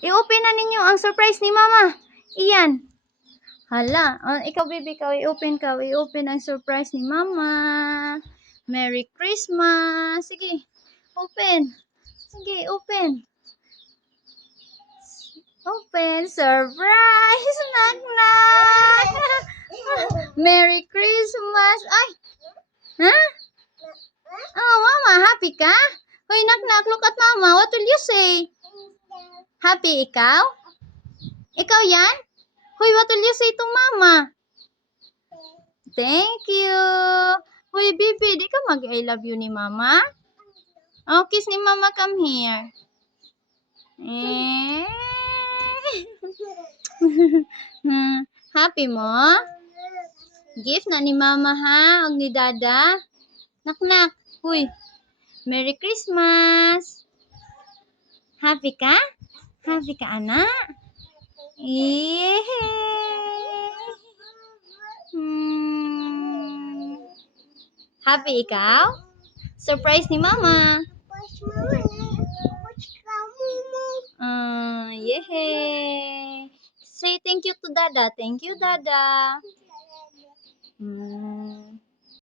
I-open na ninyo ang surprise ni Mama. Iyan. Hala. Ikaw, baby, ikaw. I-open ka. I-open ang surprise ni Mama. Merry Christmas. Sige. Open. Sige, open. Open. Surprise. Knock, knock. Merry Christmas. Ay. Ha? Oh, Mama. Happy ka? Hoy, knock, knock. Look at Mama. What will you say? Happy ikaw? Ikaw yan? Hoy, what will you say to Mama? Thank you. Hoy, baby, di ka mag-I love you ni Mama? Oh, kiss ni Mama, come here. Eh. Happy mo? Gift na ni Mama ha, og ni Dada. Nak-nak. Hoy, Merry Christmas. Happy ka? Happy ka, anak? Happy ikaw? Surprise ni Mama. Yehey. Say thank you to Dada. Thank you, Dada.